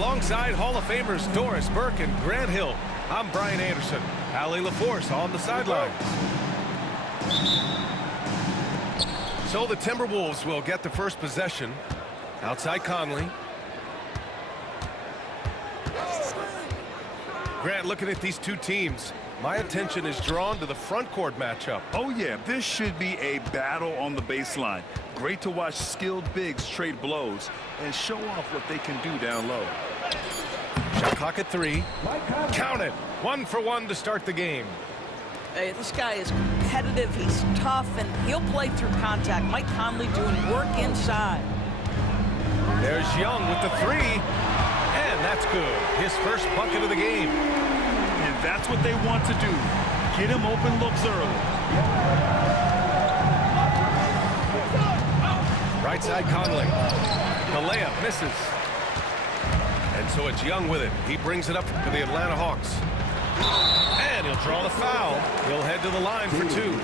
Alongside Hall of Famers Doris Burke and Grant Hill, I'm Brian Anderson. Allie LaForce on the sidelines. So the Timberwolves will get the first possession. Outside Conley. Grant, looking at these two teams, my attention is drawn to the front court matchup. Oh, yeah, this should be a battle on the baseline. Great to watch skilled bigs trade blows and show off what they can do down low. Shot clock at 3. Count it. 1 for 1 to start the game. Hey, this guy is competitive, he's tough, and he'll play through contact. Mike Conley doing work inside. There's Young with the 3. And that's good. His first bucket of the game. And that's what they want to do. Get him open looks early. Right side Conley. The layup misses. And so it's Young with it. He brings it up to the Atlanta Hawks. And he'll draw the foul. He'll head to the line for 2.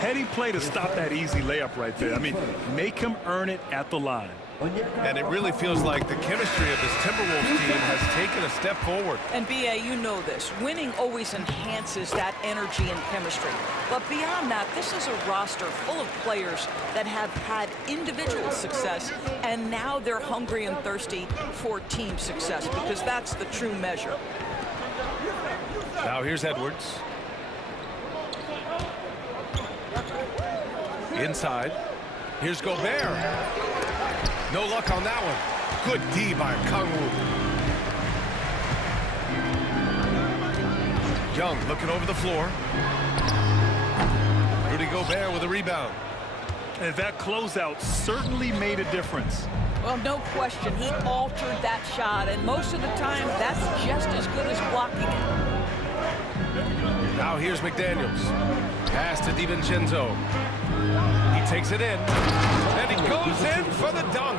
Heady play to stop that easy layup right there. I mean, make him earn it at the line. And it really feels like the chemistry of this Timberwolves team has taken a step forward. And B.A., you know this. Winning always enhances that energy and chemistry. But beyond that, this is a roster full of players that have had individual success, and now they're hungry and thirsty for team success, because that's the true measure. Now here's Edwards. Inside. Here's Gobert. No luck on that one. Good D by Kangwoo. Young looking over the floor. Rudy Gobert with a rebound. And that closeout certainly made a difference. Well, no question. He altered that shot, and most of the time, that's just as good as blocking it. Now here's McDaniels. Pass to DiVincenzo. He takes it in. And he goes in for the dunk.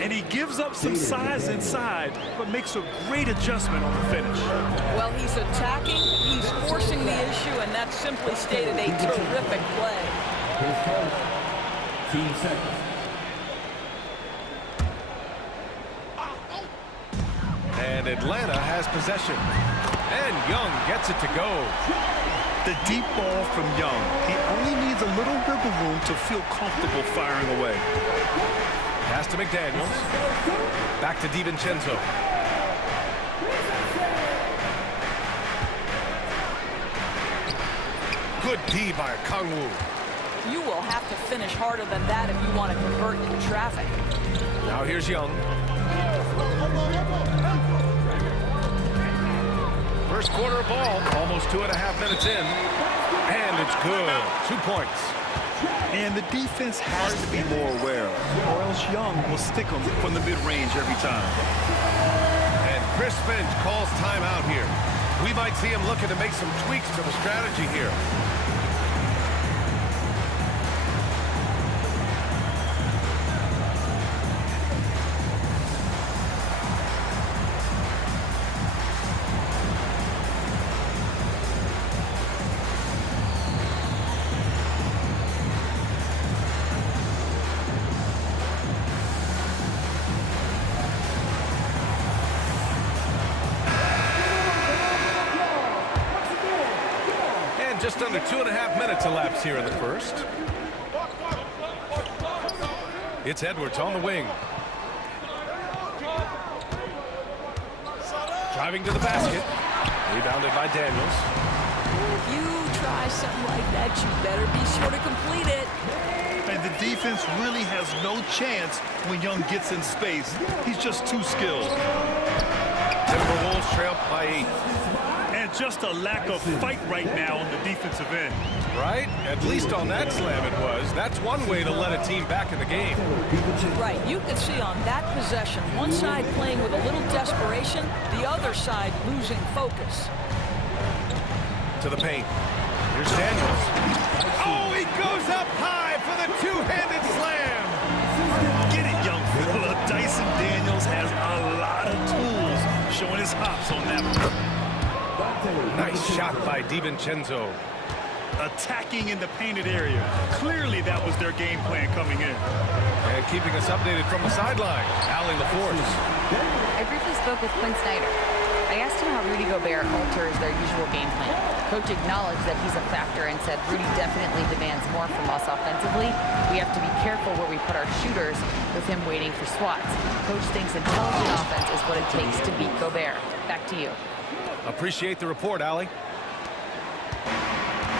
And he gives up some size inside, but makes a great adjustment on the finish. Well, he's attacking, he's forcing the issue, and that's simply stated a terrific play. Team seconds. And Atlanta has possession. And Young gets it to go. The deep ball from Young. He only needs a little wiggle room to feel comfortable firing away. Pass to McDaniels. Back to DiVincenzo. Good D by Kangwoo. You will have to finish harder than that if you want to convert in traffic. Now here's Young. First quarter of ball, almost 2.5 minutes in. And it's good. 2 points. And the defense has to be more aware, or else Young will stick them from the mid-range every time. And Chris Finch calls timeout here. We might see him looking to make some tweaks to the strategy here. Just under 2.5 minutes elapsed here in the first. It's Edwards on the wing. Driving to the basket. Rebounded by Daniels. If you try something like that, you better be sure to complete it. And the defense really has no chance when Young gets in space. He's just too skilled. Timberwolves trail by 8. And just a lack of fight right now on the defensive end. Right? At least on that slam it was. That's one way to let a team back in the game. Right. You can see on that possession, one side playing with a little desperation, the other side losing focus. To the paint. Here's Daniels. Oh, he goes up high for the two-handed slam. Get it, young fella. Dyson Daniels has a lot of tools, showing his hops on that one. Nice shot by DiVincenzo. attacking in the painted area. Clearly, that was their game plan coming in. And keeping us updated from the sideline, Allie LaForce. I briefly spoke with Quinn Snyder. I asked him how Rudy Gobert alters their usual game plan. Coach acknowledged that he's a factor and said Rudy definitely demands more from us offensively. We have to be careful where we put our shooters with him waiting for swats. Coach thinks intelligent offense is what it takes to beat Gobert. Back to you. Appreciate the report, Allie.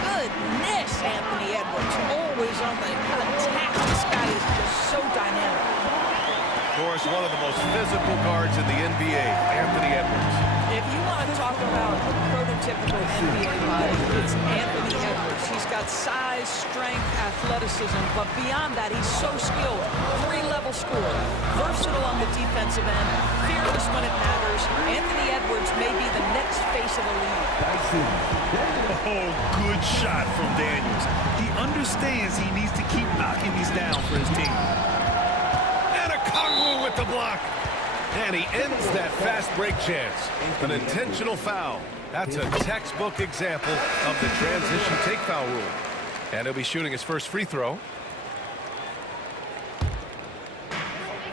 Goodness, Anthony Edwards, always on the attack. This guy is just so dynamic. Of course, one of the most physical guards in the NBA, Anthony Edwards. If you want to talk about a prototypical NBA body, it's Anthony Edwards. He's got size, strength, athleticism, but beyond that, he's so skilled. Three-level scorer, versatile on the defensive end, fearless when it matters. Anthony Edwards may be the next face of the league. Oh, good shot from Daniels. He understands he needs to keep knocking these down for his team. Kongwu with the block. And he ends that fast break chance. An intentional foul. That's a textbook example of the transition take foul rule. And he'll be shooting his first free throw.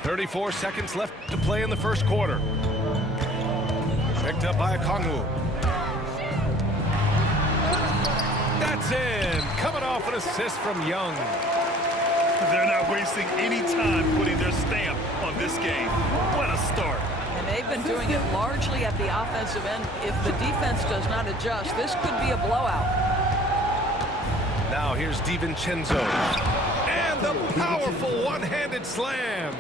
34 seconds left to play in the first quarter. Picked up by Kongwu. That's in. Coming off an assist from Young. They're not wasting any time putting their stamp on this game. What a start. And they've been doing it largely at the offensive end. If the defense does not adjust, this could be a blowout. Now here's DiVincenzo. And the powerful one-handed slam.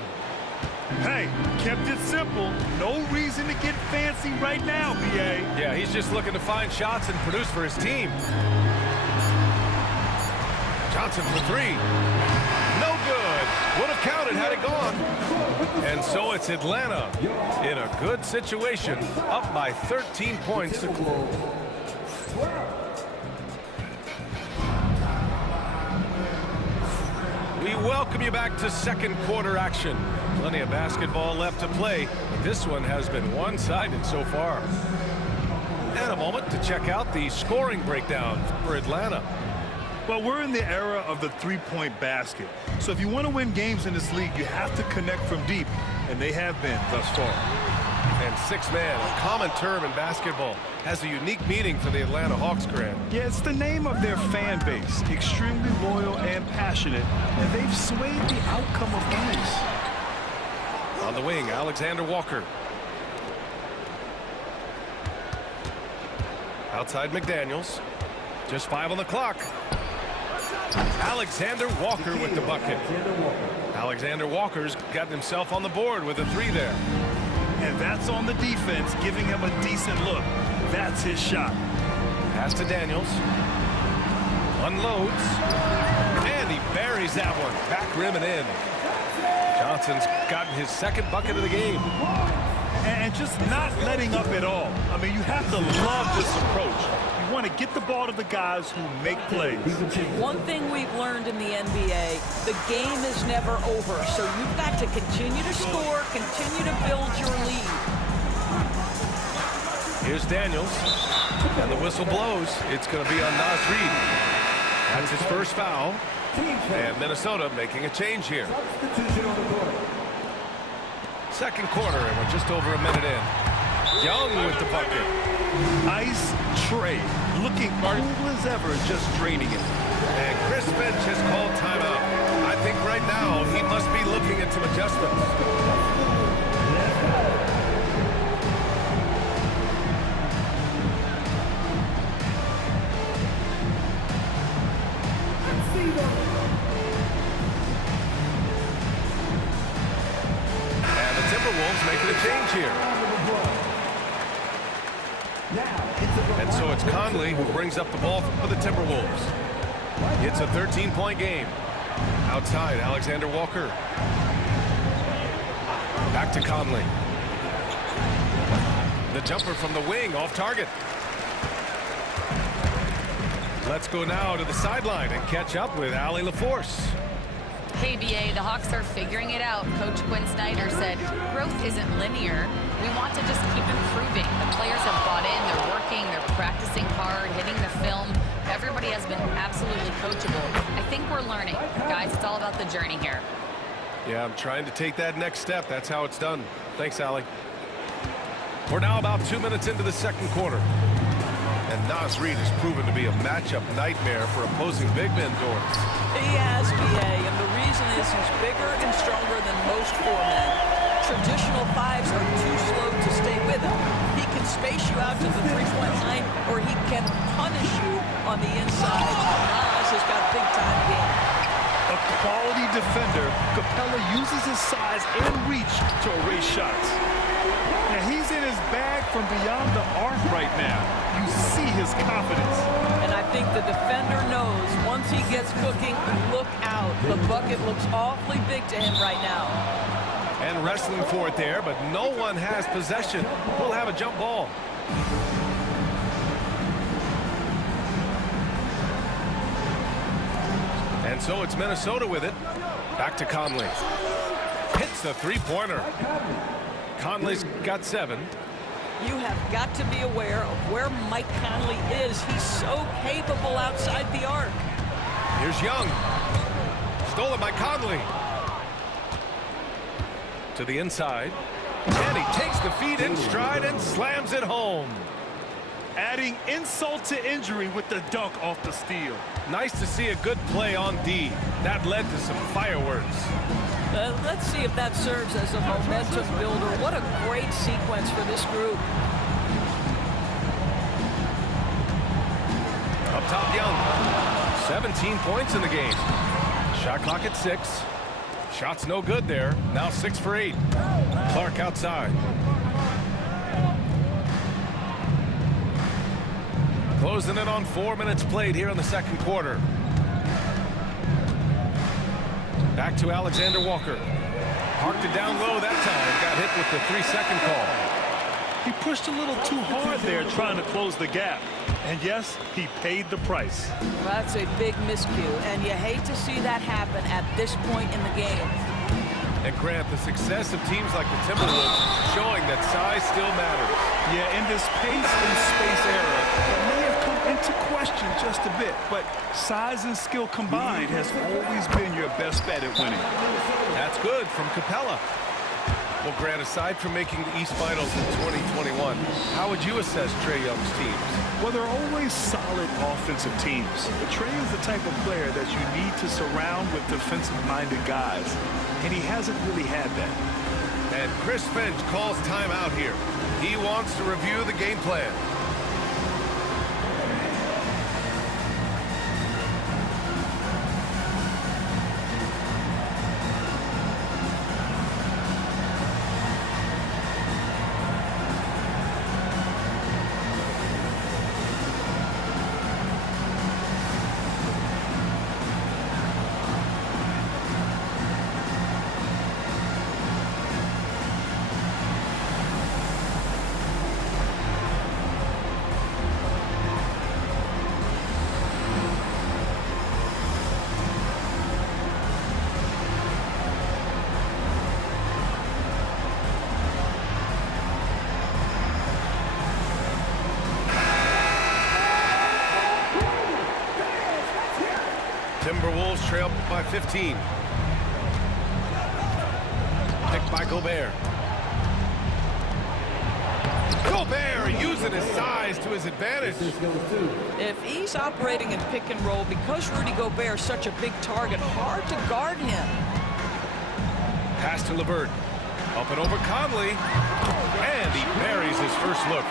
Hey, kept it simple. No reason to get fancy right now, B.A. Yeah, he's just looking to find shots and produce for his team. Johnson for three. No good. Would have counted had it gone. And so it's Atlanta in a good situation, up by 13 points. We welcome you back to second quarter action. Plenty of basketball left to play, but this one has been one-sided so far. And a moment to check out the scoring breakdown for Atlanta. Well, we're in the era of the three-point basket. So if you want to win games in this league, you have to connect from deep, and they have been thus far. And six-man, a common term in basketball, has a unique meaning for the Atlanta Hawks, Grant. Yeah, it's the name of their fan base, extremely loyal and passionate, and they've swayed the outcome of games. On the wing, Alexander Walker. Outside McDaniels. Just 5 on the clock. Alexander Walker with the bucket. Alexander Walker's gotten himself on the board with a three there. And that's on the defense, giving him a decent look. That's his shot. Pass to Daniels. Unloads. And he buries that one. Back rim and in. Johnson's gotten his second bucket of the game. And just not letting up at all. I mean, you have to love this approach. You want to get the ball to the guys who make plays. One thing we've learned in the NBA, the game is never over. So you've got to continue to score, continue to build your lead. Here's Daniels. And the whistle blows. It's going to be on Naz Reid. That's his first foul. And Minnesota making a change here. Second quarter, and we're just over a minute in. Young with the bucket. Ice Trae, looking cool as ever, just draining it. And Chris Finch has called timeout. I think right now he must be looking at some adjustments. And the Timberwolves making a change here. And so it's Conley who brings up the ball for the Timberwolves. It's a 13-point game. Outside, Alexander Walker. Back to Conley. The jumper from the wing, off target. Let's go now to the sideline and catch up with Allie LaForce. Hey, BA, the Hawks are figuring it out. Coach Quinn Snyder said, growth isn't linear. We want to just keep improving. The players have bought in, they're working, they're practicing hard, hitting the film. Everybody has been We're learning. Guys, it's all about the journey here. Yeah, I'm trying to take that next step. That's how it's done. Thanks, Allie. We're now about 2 minutes into the second quarter. And Naz Reid has proven to be a matchup nightmare for opposing big men doors. He has, BA, and the reason is he's bigger and stronger than most 4 men. Traditional 5s are too slow to stay with him. He can space you out to the three-point line, or he can punish you on the inside. Naz has got big-time game. A quality defender, Capella uses his size and reach to erase shots. Now he's in his bag from beyond the arc right now. You see his confidence. And I think the defender knows once he gets cooking, look out. The bucket looks awfully big to him right now. And wrestling for it there, but no one has possession. We'll have a jump ball. And so it's Minnesota with it. Back to Conley. Hits the three-pointer. Conley's got 7. You have got to be aware of where Mike Conley is. He's so capable outside the arc. Here's Young. Stolen by Conley. To the inside. And he takes the feed in stride and slams it home. Adding insult to injury with the dunk off the steal. Nice to see a good play on D. That led to some fireworks. Let's see if that serves as a momentum builder. What a great sequence for this group. Up top, Young. 17 points in the game. Shot clock at 6. Shot's no good there. Now 6 for 8. Clark outside. Closing it on 4 minutes played here in the second quarter. Back to Alexander Walker. Parked it down low that time. Got hit with the 3-second call. He pushed a little too hard there trying to close the gap. And yes, he paid the price. That's a big miscue, and you hate to see that happen at this point in the game. And Grant, the success of teams like the Timberwolves showing that size still matters. Yeah, in this pace and space era, it may have come into question just a bit, but size and skill combined has always been your best bet at winning. That's good from Capella. Well, Grant, aside from making the East Finals in 2021, how would you assess Trae Young's teams? Well, they're always solid offensive teams. But Trae is the type of player that you need to surround with defensive-minded guys, and he hasn't really had that. And Chris Finch calls timeout here. He wants to review the game plan. Timberwolves trail by 15. Picked by Gobert. Gobert using his size to his advantage. If he's operating in pick and roll, because Rudy Gobert's such a big target, hard to guard him. Pass to LeVert. Up and over Conley. And he buries his first look.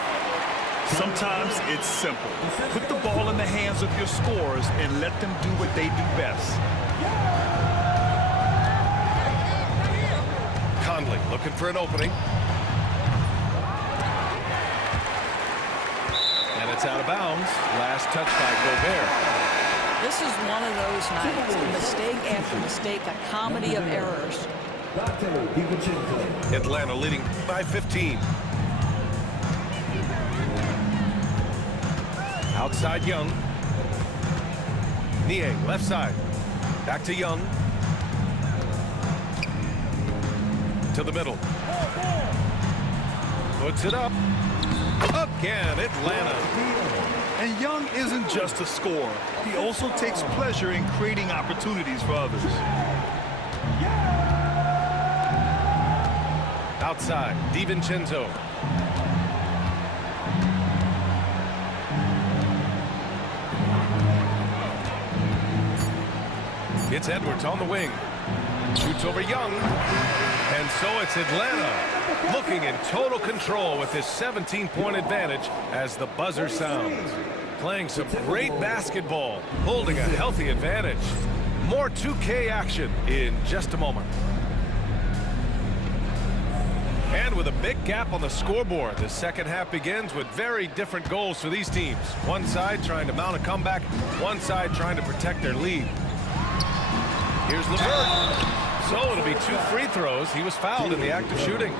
Sometimes it's simple. Put the ball in the hands of your scorers and let them do what they do best. Conley looking for an opening. And it's out of bounds. Last touch by Gobert. This is one of those nights, mistake after mistake, a comedy of errors. Atlanta leading by 15. Outside Young. Niang left side. Back to Young. To the middle. Puts it up. Again, Atlanta. And And Young isn't just a scorer. He also takes pleasure in creating opportunities for others. Outside, DiVincenzo. It's Edwards on the wing. Shoots over Young. And so it's Atlanta looking in total control with this 17-point advantage as the buzzer sounds. Playing some great basketball, holding a healthy advantage. More 2K action in just a moment. And with a big gap on the scoreboard, the second half begins with very different goals for these teams. One side trying to mount a comeback, one side trying to protect their lead. Here's LeVert. So it'll be 2 free throws. He was fouled in the act of shooting.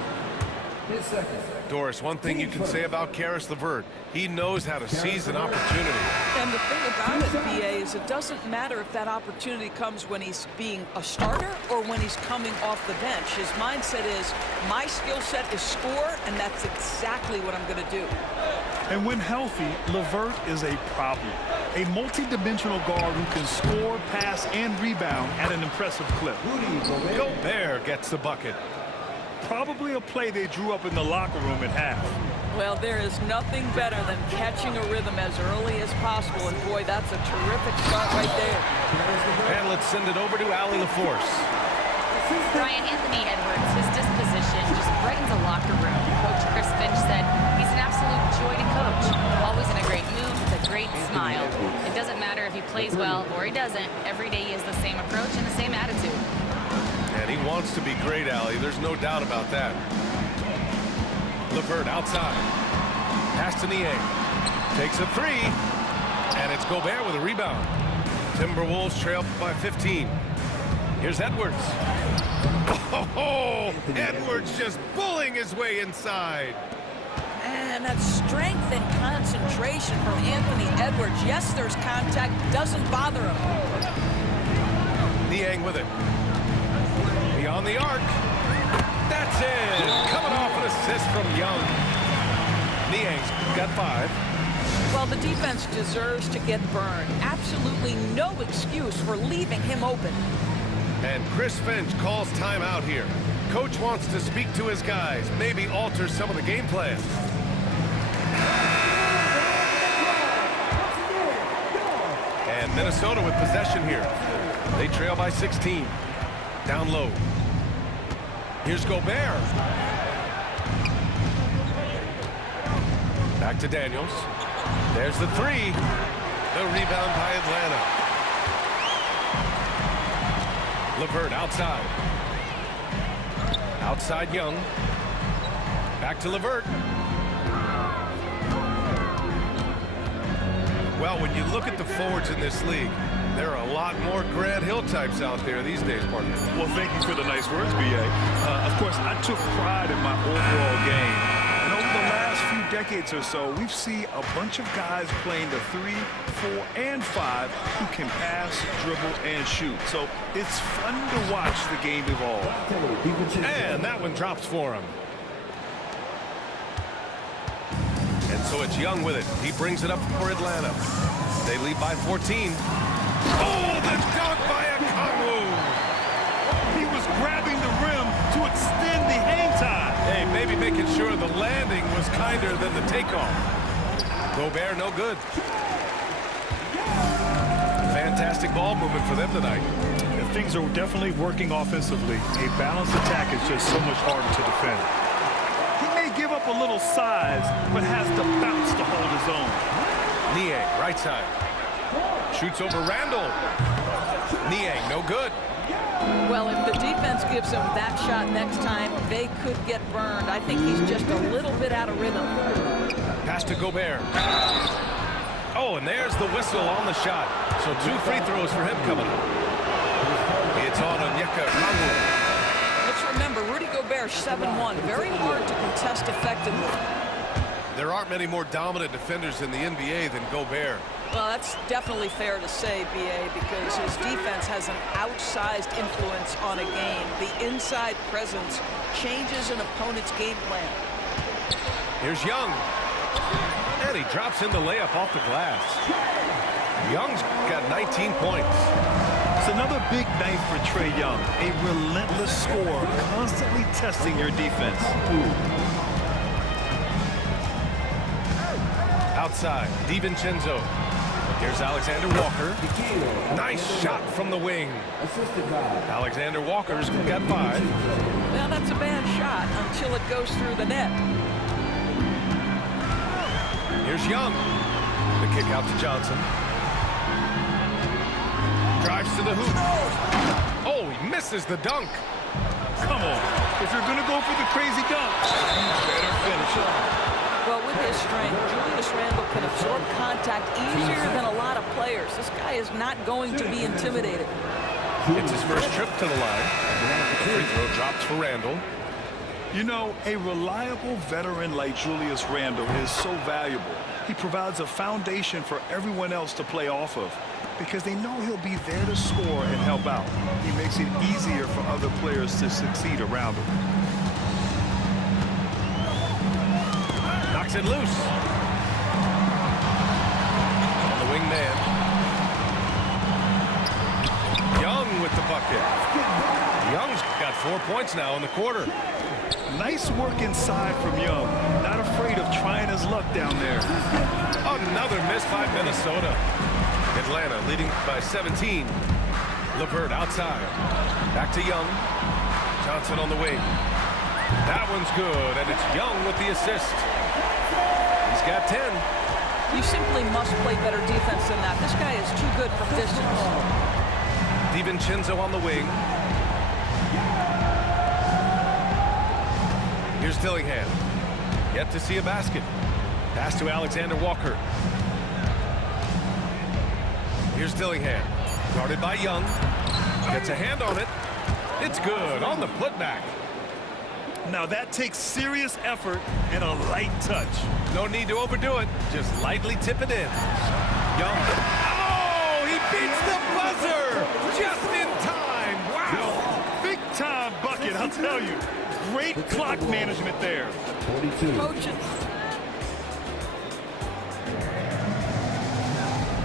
Doris, one thing you can say about Caris LeVert, he knows how to seize an opportunity. And the thing about it, BA, is it doesn't matter if that opportunity comes when he's being a starter or when he's coming off the bench. His mindset is, my skill set is score, and that's exactly what I'm going to do. And when healthy, LeVert is a problem. A multi-dimensional guard who can score, pass, and rebound at an impressive clip. Gobert gets the bucket. Probably a play they drew up in the locker room at half. Well, there is nothing better than catching a rhythm as early as possible, and boy, that's a terrific start right there. And let's send it over to Allie LaForce. Brian, Anthony Edwards, his disposition just brightens a locker room. Coach Chris Finch said he's an absolute joy to coach. Always in a great mood with a great smile. It doesn't matter if he plays well or he doesn't. Every day he has the same approach and the same attitude. And he wants to be great, Allie. There's no doubt about that. LeVert outside. Pass to Niang. Takes a 3. And it's Gobert with a rebound. Timberwolves trail by 15. Here's Edwards. Oh, Edwards just bullying his way inside. And that strength and concentration from Anthony Edwards. Yes, there's contact. Doesn't bother him. Niang with it. Beyond the arc. That's it. Coming off an assist from Young. Niang's got 5. Well, the defense deserves to get burned. Absolutely no excuse for leaving him open. And Chris Finch calls timeout here. Coach wants to speak to his guys, maybe alter some of the game plan. And Minnesota with possession here. They trail by 16. Down low. Here's Gobert. Back to Daniels. There's the 3. The rebound by Atlanta. LeVert outside. Outside Young. Back to LeVert. Well, when you look at the forwards in this league, there are a lot more Grant Hill types out there these days, partner. Well, thank you for the nice words, B.A. Of course, I took pride in my overall game. And over the last few decades or so, we've seen a bunch of guys playing the 3, 4, and 5 who can pass, dribble, and shoot. So it's fun to watch the game evolve. And that one drops for him. And so it's Young with it. He brings it up for Atlanta. They lead by 14. Oh, the dunk by Okongwu. He was grabbing the rim to extend the hang time. Hey, maybe making sure the landing was kinder than the takeoff. Gobert, no good. Fantastic ball movement for them tonight. And things are definitely working offensively. A balanced attack is just so much harder to defend. He may give up a little size, but has the bounce to hold his own. Niang, right side. Shoots over Randall. Niang, no good. Well, if the defense gives him that shot next time, they could get burned. I think he's just a little bit out of rhythm. Pass to Gobert. Oh, and there's the whistle on the shot. So 2 free throws for him coming up. It's on Onyeka Okongwu. Let's remember, Rudy Gobert, 7'1", very hard to contest effectively. There aren't many more dominant defenders in the NBA than Gobert. Well, that's definitely fair to say, B.A., because his defense has an outsized influence on a game. The inside presence changes an opponent's game plan. Here's Young. And he drops in the layup off the glass. Young's got 19 points. It's another big night for Trae Young. A relentless scorer, constantly testing your defense. Outside, DiVincenzo. Here's Alexander Walker. Nice shot from the wing. Alexander Walker's got 5. Well, that's a bad shot until it goes through the net. Here's Young. The kick out to Johnson. Drives to the hoop. Oh, he misses the dunk. Come on. If you're going to go for the crazy dunk, better finish it. Well, with his strength, Julius Randle can absorb contact easier than a lot of players. This guy is not going to be intimidated. It's his first trip to the line. The free throw drops for Randle. You know, a reliable veteran like Julius Randle is so valuable. He provides a foundation for everyone else to play off of because they know he'll be there to score and help out. He makes it easier for other players to succeed around him. Knocks it loose. On the wing man. Young with the bucket. Young's got 4 points now in the quarter. Nice work inside from Young. Not afraid of trying his luck down there. Another miss by Minnesota. Atlanta leading by 17. LeVert outside. Back to Young. Johnson on the wing. That one's good, and it's Young with the assist. He's got 10. You simply must play better defense than that. This guy is too good from distance. DiVincenzo on the wing. Here's Dillingham. Yet to see a basket. Pass to Alexander Walker. Here's Dillingham. Guarded by Young. Gets a hand on it. It's good on the putback. Now that takes serious effort and a light touch. No need to overdo it. Just lightly tip it in. Young. Oh, he beats the buzzer just in time. Wow. Big time bucket, I'll tell you. Great clock management there. Coaches.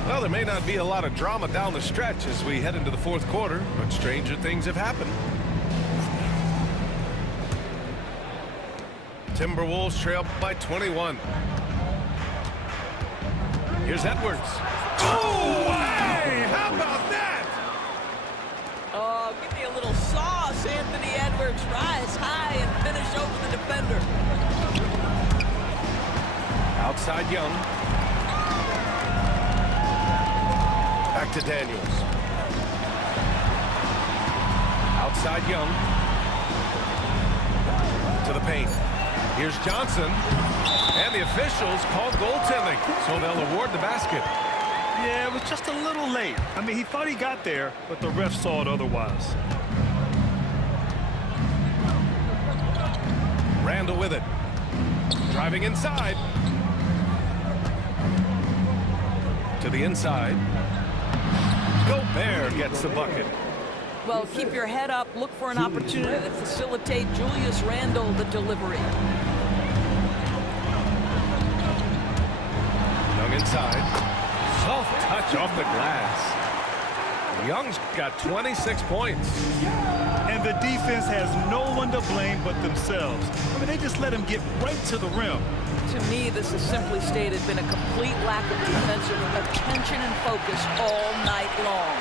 Well, there may not be a lot of drama down the stretch as we head into the fourth quarter, but stranger things have happened. Timberwolves trail by 21. Here's Edwards. Oh, hey! How about that? Oh, give me a little sauce, Anthony Edwards. Rise high and finish over the defender. Outside Young. Back to Daniels. Outside Young. To the paint. Here's Johnson. And the officials called goaltending, so they'll award the basket. Yeah, it was just a little late. I mean, he thought he got there, but the ref saw it otherwise. Randle with it. Driving inside. To the inside. Gobert gets the bucket. Well, keep your head up. Look for an opportunity to facilitate Julius Randle the delivery. Young inside. Soft touch off the glass. Young's got 26 points. And the defense has no one to blame but themselves. I mean, they just let him get right to the rim. To me, this has simply stated been a complete lack of defensive attention and focus all night long.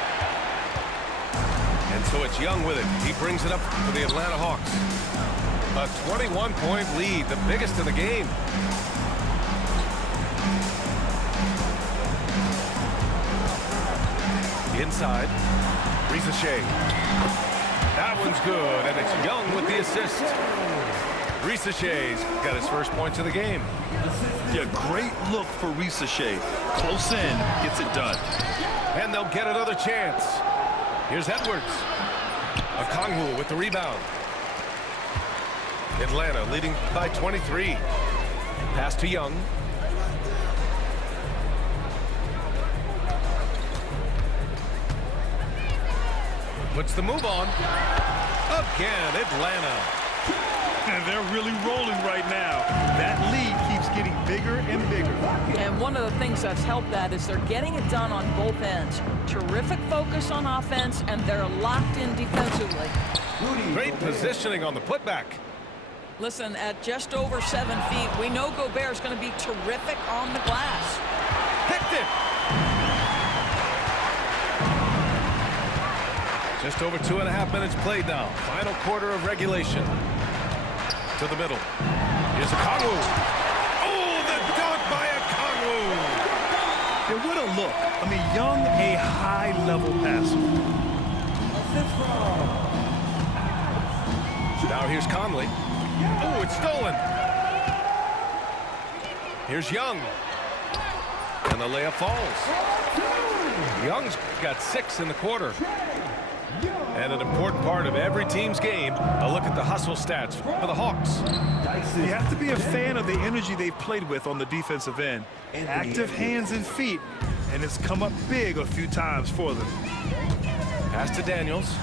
And so it's Young with it. He brings it up for the Atlanta Hawks. A 21-point lead, the biggest in the game. Inside, Ricochet. That one's good, and it's Young with the assist. Ricochet's got his first points of the game. Yeah, great look for Ricochet. Close in, gets it done. And they'll get another chance. Here's Edwards. Okongwu with the rebound. Atlanta leading by 23. Pass to Young. Puts the move on. Again, Atlanta. And they're really rolling right now. That lead keeps getting bigger and bigger. And one of the things that's helped that is they're getting it done on both ends. Terrific focus on offense, and they're locked in defensively. Great positioning on the putback. Listen, at just over 7 feet, we know Gobert's going to be terrific on the glass. Picked it. Just over 2.5 minutes played now. Final quarter of regulation. To the middle. Here's a Kongwu. Oh, the dunk by a Kongwu. And what a look. I mean, Young, a high-level passer. Now here's Conley. Oh, it's stolen. Here's Young. And the layup falls. Young's got 6 in the quarter. And an important part of every team's game, a look at the hustle stats for the Hawks. You have to be a fan of the energy they've played with on the defensive end. Active hands and feet, and it's come up big a few times for them. Pass to Daniels.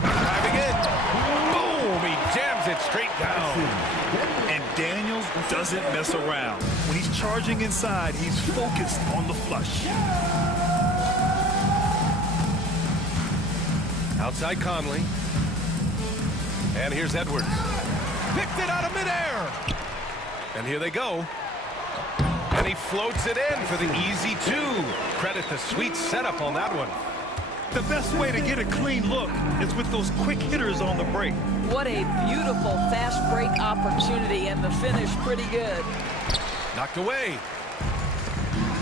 Driving in. Boom! He jams it straight down. And Daniels doesn't mess around. When he's charging inside, he's focused on the flush. Outside Conley. And here's Edwards. Picked it out of midair. And here they go. And he floats it in for the easy 2. Credit the sweet setup on that one. The best way to get a clean look is with those quick hitters on the break. What a beautiful fast break opportunity, and the finish pretty good. Knocked away.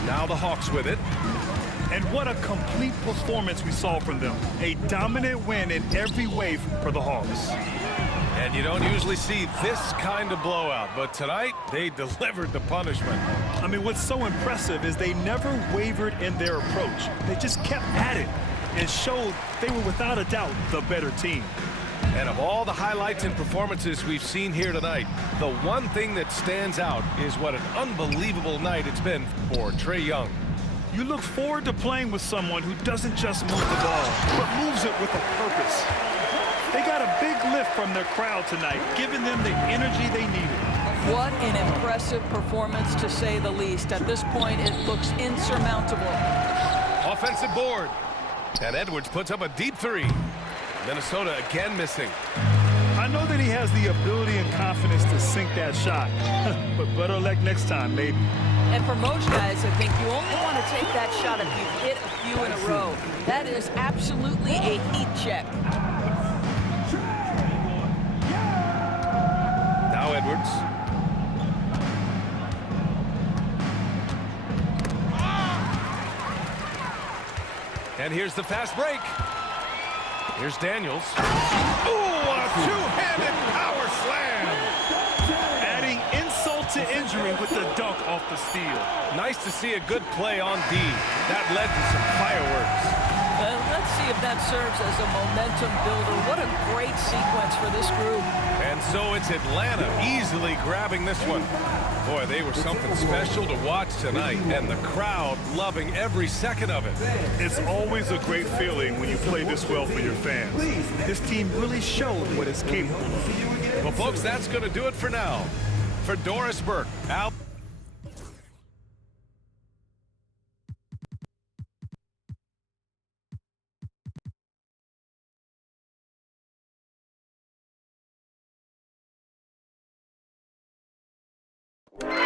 Now the Hawks with it. And what a complete performance we saw from them. A dominant win in every way for the Hawks. And you don't usually see this kind of blowout, but tonight they delivered the punishment. I mean, what's so impressive is they never wavered in their approach. They just kept at it and showed they were without a doubt the better team. And of all the highlights and performances we've seen here tonight, the one thing that stands out is what an unbelievable night it's been for Trae Young. You look forward to playing with someone who doesn't just move the ball, but moves it with a purpose. They got a big lift from their crowd tonight, giving them the energy they needed. What an impressive performance, to say the least. At this point, it looks insurmountable. Offensive board. And Edwards puts up a deep 3. Minnesota again missing. I know that he has the ability and confidence to sink that shot, but better luck next time, maybe. And for most guys, I think you only want to take that shot if you've hit a few in a row. That is absolutely a heat check. Now Edwards. And here's the fast break. Here's Daniels. Ooh, a two-handed power slam. Adding insult to injury with the dunk off the steal. Nice to see a good play on D. That led to some fireworks. Let's see if that serves as a momentum builder. What a great sequence for this group. And so it's Atlanta easily grabbing this one. Boy, they were something special to watch tonight, and the crowd loving every second of it. It's always a great feeling when you play this well for your fans. This team really showed what it's capable of. Well, folks, that's going to do it for now. For Doris Burke, Al. You